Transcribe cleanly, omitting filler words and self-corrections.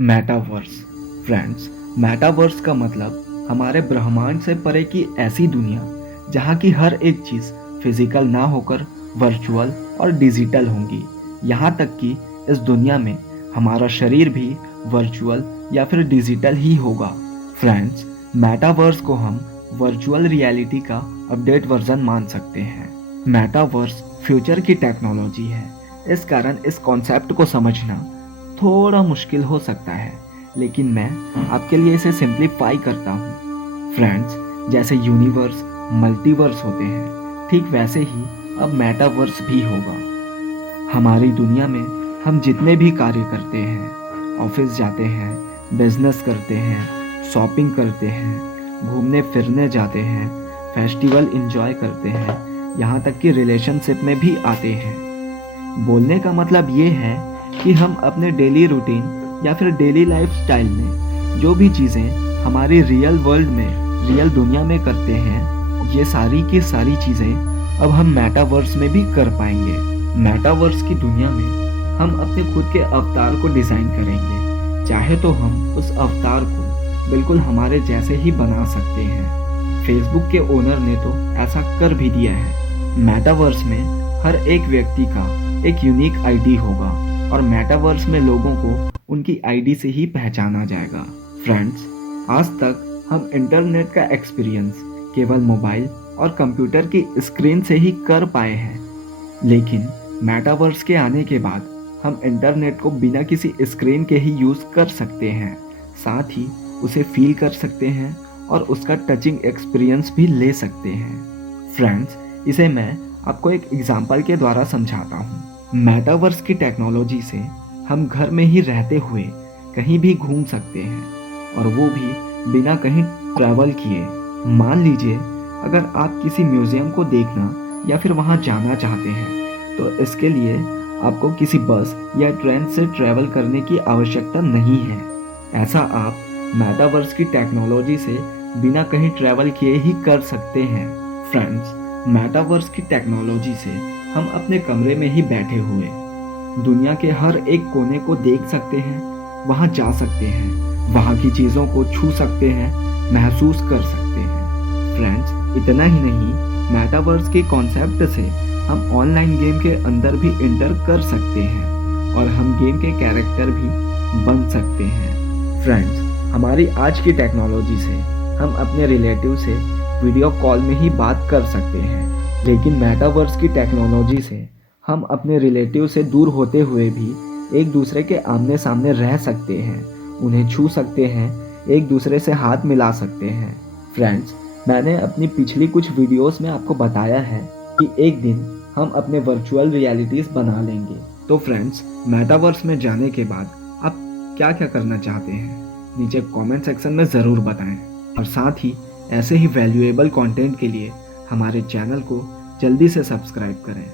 Metaverse. Friends, metaverse का मतलब हमारे ब्रह्मांड से परे की ऐसी दुनिया जहाँ की हर एक चीज़ फिजिकल ना होकर वर्चुअल और डिजिटल होंगी। यहाँ तक कि इस दुनिया में हमारा शरीर भी वर्चुअल या फिर डिजिटल ही होगा। फ्रेंड्स, मेटावर्स को हम वर्चुअल रियलिटी का अपडेट वर्जन मान सकते हैं। मेटावर्स फ्यूचर की टेक्नोलॉजी है, इस कारण इस कॉन्सेप्ट को समझना थोड़ा मुश्किल हो सकता है, लेकिन मैं आपके लिए इसे सिंप्लीफाई करता हूँ। फ्रेंड्स, जैसे यूनिवर्स मल्टीवर्स होते हैं, ठीक वैसे ही अब मेटावर्स भी होगा। हमारी दुनिया में हम जितने भी कार्य करते हैं, ऑफिस जाते हैं, बिजनेस करते हैं, शॉपिंग करते हैं, घूमने फिरने जाते हैं, फेस्टिवल एंजॉय करते हैं, यहाँ तक कि रिलेशनशिप में भी आते हैं। बोलने का मतलब ये है कि हम अपने डेली रूटीन या फिर डेली लाइफ स्टाइल में जो भी चीज़ें हमारी रियल वर्ल्ड में, रियल दुनिया में करते हैं, ये सारी की सारी चीज़ें अब हम मेटावर्स में भी कर पाएंगे। मेटावर्स की दुनिया में हम अपने खुद के अवतार को डिज़ाइन करेंगे। चाहे तो हम उस अवतार को बिल्कुल हमारे जैसे ही बना सकते हैं। फेसबुक के ओनर ने तो ऐसा कर भी दिया है। मेटावर्स में हर एक व्यक्ति का एक यूनिक आईडी होगा और मेटावर्स में लोगों को उनकी आईडी से ही पहचाना जाएगा। फ्रेंड्स, आज तक हम इंटरनेट का एक्सपीरियंस केवल मोबाइल और कंप्यूटर की स्क्रीन से ही कर पाए हैं, लेकिन मेटावर्स के आने के बाद हम इंटरनेट को बिना किसी स्क्रीन के ही यूज़ कर सकते हैं, साथ ही उसे फील कर सकते हैं और उसका टचिंग एक्सपीरियंस भी ले सकते हैं। फ्रेंड्स, इसे मैं आपको एक एग्जाम्पल के द्वारा समझाता हूँ। मेटावर्स की टेक्नोलॉजी से हम घर में ही रहते हुए कहीं भी घूम सकते हैं, और वो भी बिना कहीं ट्रैवल किए। मान लीजिए अगर आप किसी म्यूज़ियम को देखना या फिर वहाँ जाना चाहते हैं, तो इसके लिए आपको किसी बस या ट्रेन से ट्रैवल करने की आवश्यकता नहीं है। ऐसा आप मेटावर्स की टेक्नोलॉजी से बिना कहीं ट्रैवल किए ही कर सकते हैं। फ्रेंड्स, मेटावर्स की टेक्नोलॉजी से हम अपने कमरे में ही बैठे हुए दुनिया के हर एक कोने को देख सकते हैं, वहां जा सकते हैं, वहां की चीज़ों को छू सकते हैं, महसूस कर सकते हैं। फ्रेंड्स, इतना ही नहीं, मेटावर्स के कॉन्सेप्ट से हम ऑनलाइन गेम के अंदर भी इंटर कर सकते हैं और हम गेम के कैरेक्टर भी बन सकते हैं। फ्रेंड्स, हमारी आज की टेक्नोलॉजी से हम अपने रिलेटिव से वीडियो कॉल में ही बात कर सकते हैं, लेकिन मेटावर्स की टेक्नोलॉजी से हम अपने रिलेटिव से दूर होते हुए भी एक दूसरे के आमने सामने रह सकते हैं, उन्हें छू सकते हैं, एक दूसरे से हाथ मिला सकते हैं। फ्रेंड्स, मैंने अपनी पिछली कुछ वीडियोस में आपको बताया है कि एक दिन हम अपने वर्चुअल रियलिटीज़ बना लेंगे। तो फ्रेंड्स, मेटावर्स में जाने के बाद आप क्या क्या करना चाहते हैं, नीचे कमेंट सेक्शन में ज़रूर बताएं, और साथ ही ऐसे ही वैल्यूएबल कंटेंट के लिए हमारे चैनल को जल्दी से सब्सक्राइब करें।